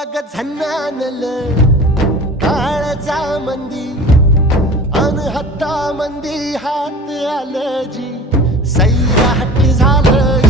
अग झन्नानल काळजा मंदी अनहत्ता मंदी हात आलं जी सैराट झालं